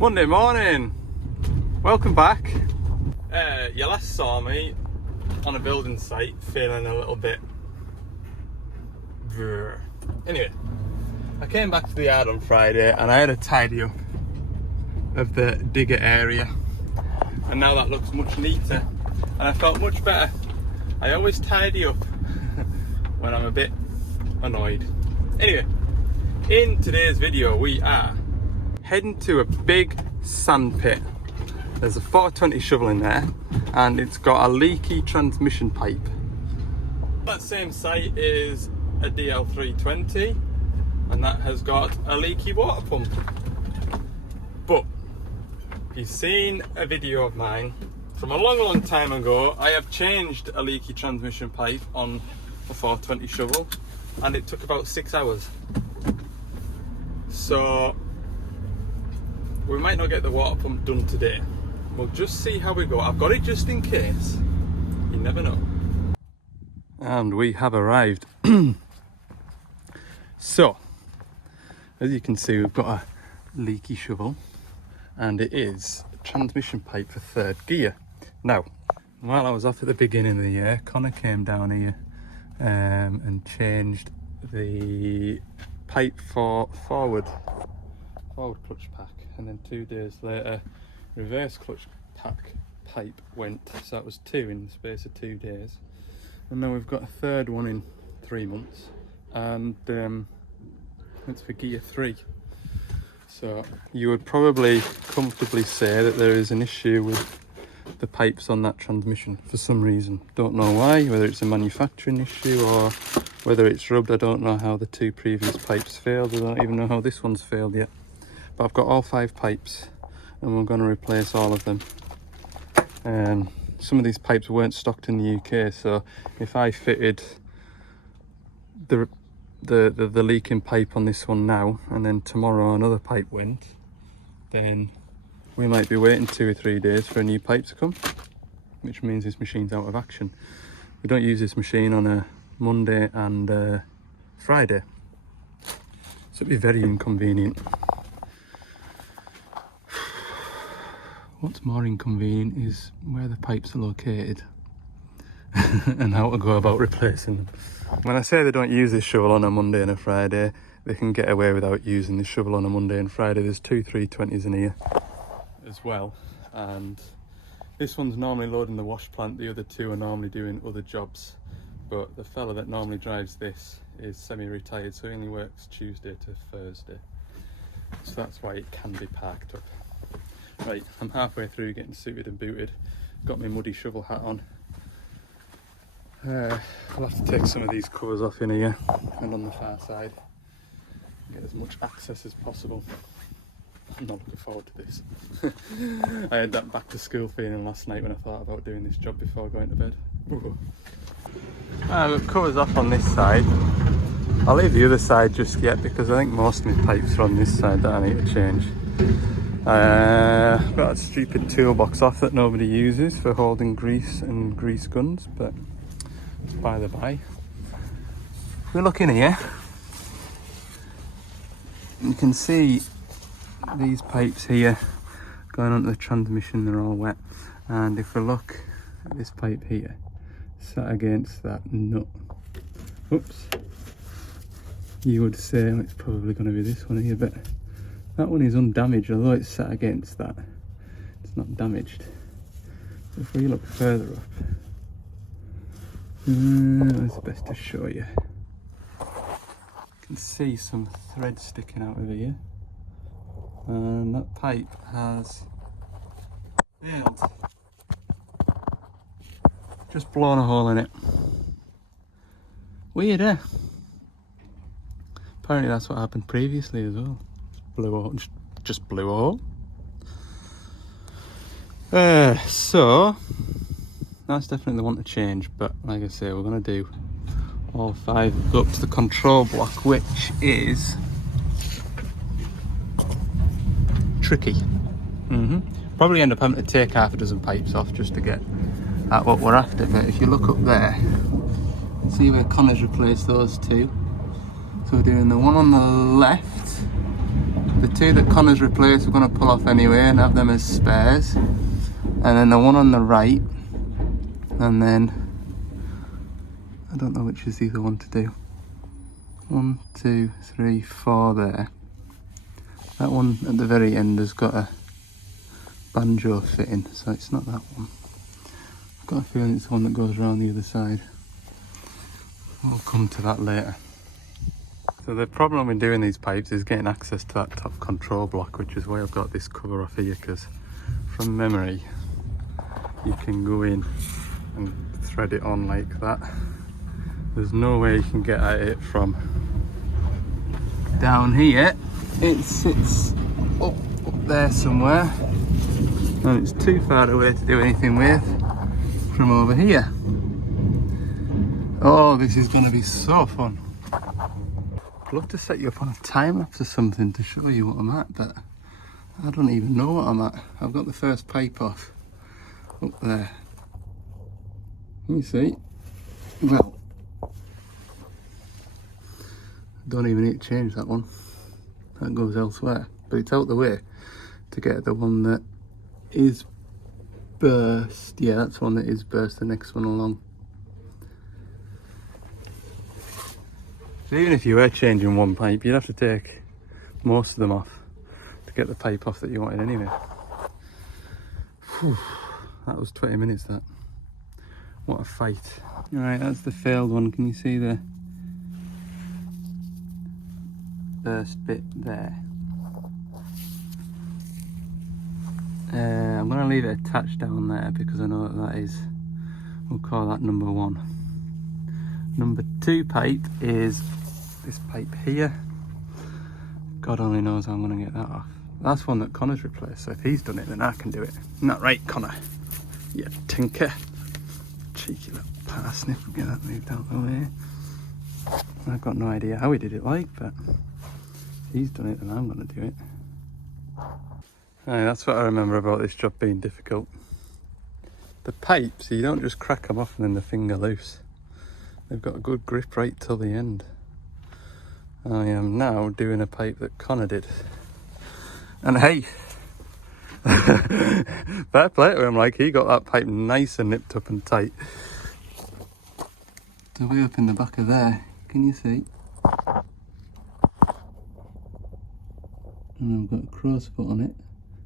Monday morning, welcome back. You last saw me on a building site feeling a little bit anyway, I came back to the yard on Friday and I had a tidy up of the digger area, and now that looks much neater and I felt much better. I always tidy up when I'm a bit annoyed. Anyway, in today's video we are heading to a big sand pit. There's a 420 shovel in there and it's got a leaky transmission pipe. That same site is a DL320 and that has got a leaky water pump. But if you've seen a video of mine from a long time ago, I have changed a leaky transmission pipe on a 420 shovel and it took about 6 hours. So we might not get the water pump done today. We'll just see how we go. I've got it just in case. You never know. And we have arrived. So, as you can see, we've got a leaky shovel and it is a transmission pipe for third gear. Now, while I was off at the beginning of the year, Connor came down here and changed the pipe for forward clutch pack, and then 2 days later reverse clutch pack pipe went, so that was 2 in the space of 2 days, and now we've got a third one in 3 months, and it's for gear 3. So you would probably comfortably say that there is an issue with the pipes on that transmission for some reason. Don't know why, whether it's a manufacturing issue or whether it's rubbed. I don't know how the 2 previous pipes failed. I don't even know how this one's failed yet. But I've got all 5 pipes and we're going to replace all of them. Some of these pipes weren't stocked in the UK, so if I fitted the leaking pipe on this one now and then tomorrow another pipe went, then we might be waiting 2 or 3 days for a new pipe to come, which means this machine's out of action. We don't use this machine on a Monday and Friday, so it'd be very inconvenient. What's more inconvenient is where the pipes are located and how to go about replacing them. When I say they don't use this shovel on a Monday and a Friday, they can get away without using this shovel on a Monday and Friday. There's 2 320s in here as well, and this one's normally loading the wash plant, the other 2 are normally doing other jobs, but the fella that normally drives this is semi-retired, so he only works Tuesday to Thursday, so that's why it can be parked up. Right, I'm halfway through getting suited and booted, got my muddy shovel hat on. I'll have to take some of these covers off in here and on the far side, get as much access as possible. I'm not looking forward to this. I had that back to school feeling last night when I thought about doing this job before going to bed. I've got covers off on this side. I'll leave the other side just yet because I think most of my pipes are on this side that I need to change. I've got a stupid toolbox off that nobody uses for holding grease and grease guns, but it's by the by. We look in here, you can see these pipes here going onto the transmission, they're all wet, and if we look at this pipe here sat against that nut, oops, you would say it's probably going to be this one here, but that one is undamaged, although it's sat against that, it's not damaged. So if we look further up, it's best to show you. You can see some thread sticking out of here, and that pipe has failed. Just blown a hole in it. Weird, eh? Apparently that's what happened previously as well. Just blew a hole. So that's definitely the one to change, but like I say, we're going to do all 5 up to the control block, which is tricky. Probably end up having to take half a dozen pipes off just to get at what we're after, but if you look up there, see where Connor's replaced those 2. So we're doing the one on the left The two that Connor's replaced we're going to pull off anyway and have them as spares. And then the one on the right. And then, I don't know which is the other one to do. 1, 2, 3, 4 there. That one at the very end has got a banjo fitting, so it's not that one. I've got a feeling it's the one that goes around the other side. We'll come to that later. So the problem with doing these pipes is getting access to that top control block, which is why I've got this cover off here, because from memory you can go in and thread it on like that. There's no way you can get at it from down here. It sits up there somewhere, and it's too far away to do anything with from over here. Oh, this is going to be so fun. I'd love to set you up on a time lapse or something to show you what I'm at, but I don't even know what I'm at. I've got the first pipe off up there. Can you see? Well, don't even need to change that one. That goes elsewhere, but it's out the way to get the one that is burst. Yeah, that's one that is burst, the next one along. So even if you were changing one pipe, you'd have to take most of them off to get the pipe off that you wanted anyway. Whew, that was 20 minutes that. What a fight. Right, that's the failed one. Can you see the burst bit there? I'm going to leave it attached down there because I know that is, we'll call that number 1. Number 2 pipe is this pipe here. God only knows how I'm going to get that off. That's one that Connor's replaced, so if he's done it then I can do it. Isn't that right, Connor? You tinker. Cheeky little parsnip. Get that moved out the way. I've got no idea how he did it like, but if he's done it then I'm going to do it. Right, that's what I remember about this job being difficult. The pipes, you don't just crack them off and then the finger loose. They've got a good grip right till the end. I am now doing a pipe that Connor did. And hey, fair play to him, like he got that pipe nice and nipped up and tight. So way up in the back of there, can you see? And I've got a crow's foot on it.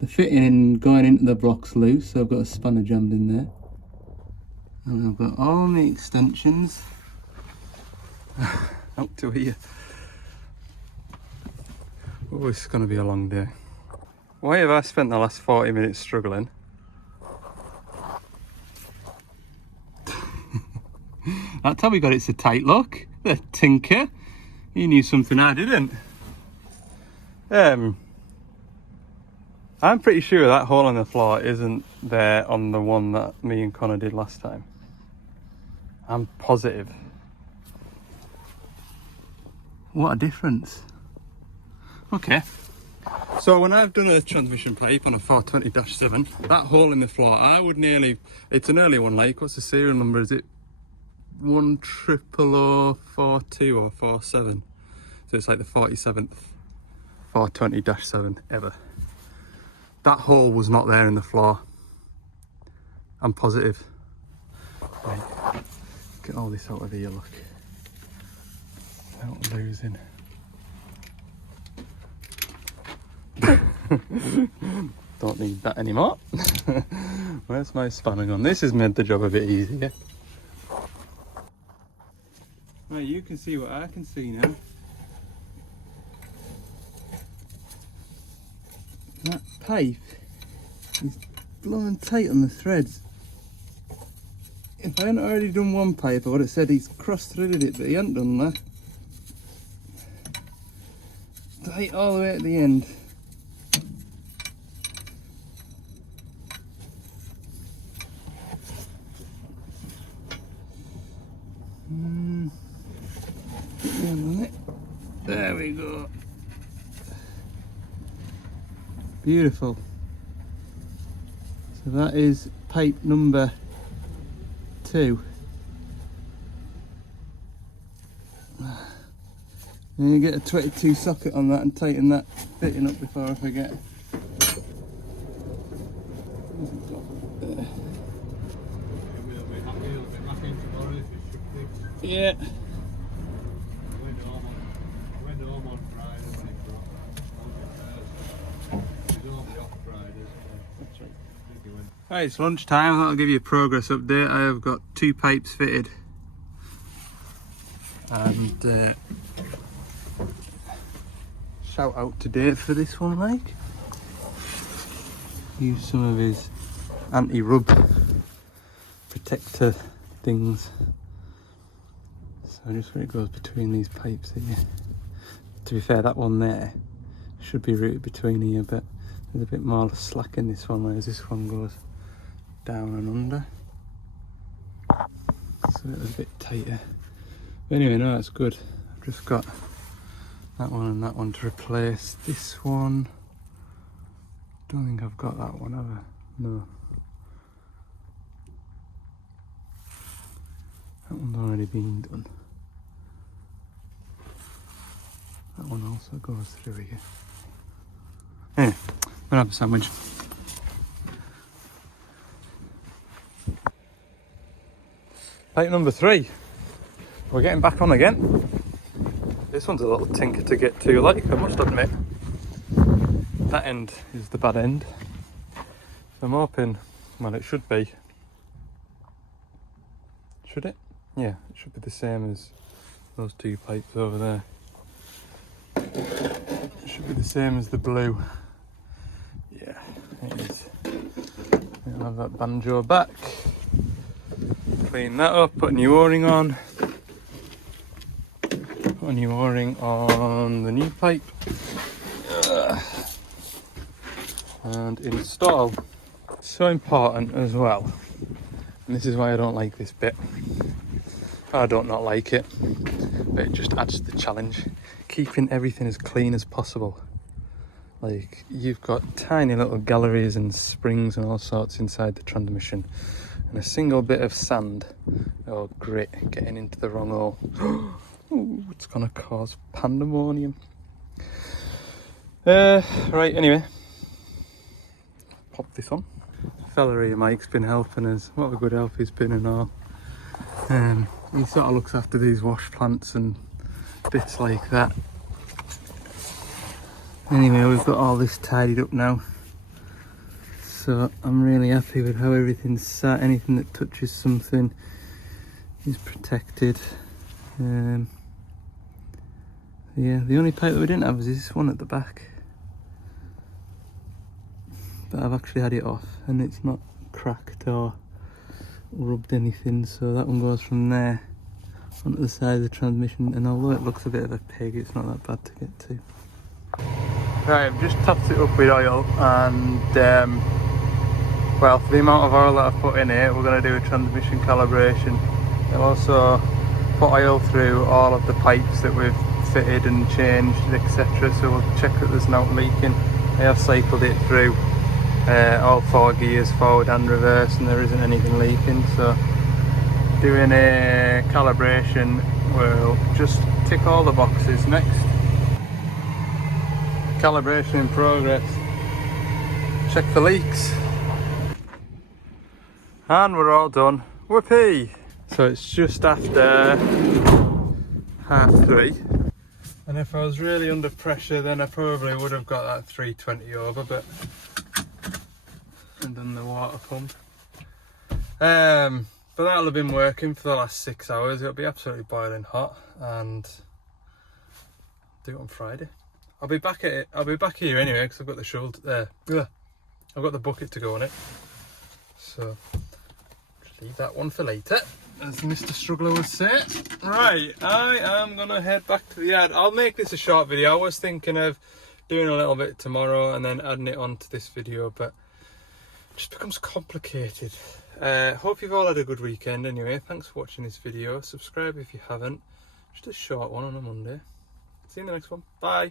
The fitting going into the block's loose, so I've got a spanner jammed in there. And I've got all my extensions out to here. Oh, it's going to be a long day. Why have I spent the last 40 minutes struggling? That's how we got it so tight, look. The tinker. He knew something I didn't. I'm pretty sure that hole in the floor isn't there on the one that me and Connor did last time. I'm positive. What a difference. Okay. So when I've done a transmission pipe on a 420-7, that hole in the floor, I would nearly, it's an early one, like, what's the serial number? Is it 10042 or 47? So it's like the 47th 420-7 ever. That hole was not there in the floor. I'm positive. Right. Get all this out of here, look. Without losing. Don't need that anymore. Where's my spanner gone? This has made the job a bit easier. Right, you can see what I can see now. That pipe is blowing tight on the threads. If I hadn't already done one pipe, I would have said he's cross-threaded it, but he hadn't done that. Tight all the way at the end. There we go. Beautiful. So that is pipe number 2. And you get a 22 socket on that and tighten that fitting up before I forget. Yeah. Right, it's lunchtime. That'll give you a progress update. I have got 2 pipes fitted, and shout out to Dave for this one, like. Use some of his anti-rub protector things. So just where it goes between these pipes here. To be fair, that one there should be routed between here, but there's a bit more slack in this one, whereas this one goes down and under. So it's a bit tighter. But anyway, no, that's good. I've just got that one and that one to replace. This one, don't think I've got that one, have I? No. That one's already been done. That one also goes through here. Anyway, we'll have a sandwich. Pipe number 3. We're getting back on again. This one's a little tinker to get to, like, I must admit. That end is the bad end. So I'm hoping, well, it should be. Should it? Yeah, it should be the same as those 2 pipes over there. It should be the same as the blue. Yeah, it is. I'll have that banjo back. Clean that up, put a new o-ring on. Put a new o-ring on the new pipe. And install. So important as well. And this is why I don't like this bit. I don't not like it, but it just adds to the challenge. Keeping everything as clean as possible. Like, you've got tiny little galleries and springs and all sorts inside the transmission, and a single bit of sand or grit getting into the wrong hole. Ooh, it's gonna cause pandemonium. Right, anyway, pop this on. Fella here, Mike's been helping us. What a good help he's been and all. He sort of looks after these wash plants and bits like that. Anyway, we've got all this tidied up now, so I'm really happy with how everything's sat. Anything that touches something is protected. Yeah, the only pipe that we didn't have is this one at the back, but I've actually had it off and it's not cracked or rubbed anything, so that one goes from there onto the side of the transmission, and although it looks a bit of a pig, it's not that bad to get to. Right, I've just topped it up with oil, and well, for the amount of oil that I've put in it, we're going to do a transmission calibration. I'll also put oil through all of the pipes that we've fitted and changed, etc, so we'll check that there's no leaking. I have cycled it through all 4 gears, forward and reverse, and there isn't anything leaking, so doing a calibration will just tick all the boxes. Next, calibration in progress. Check for leaks. And we're all done. Whoopee! So it's just after 3:30. And if I was really under pressure, then I probably would have got that 320 over, but and done the water pump. But that'll have been working for the last 6 hours. It'll be absolutely boiling hot, and do it on Friday. I'll be back at it. I'll be back here anyway because I've got the shovel there. I've got the bucket to go on it. So just leave that one for later, as Mr. Struggler would say. Right, I am gonna head back to the yard. I'll make this a short video. I was thinking of doing a little bit tomorrow and then adding it onto this video, but it just becomes complicated. Hope you've all had a good weekend anyway. Thanks for watching this video. Subscribe if you haven't. Just a short one on a Monday. See you in the next one. Bye.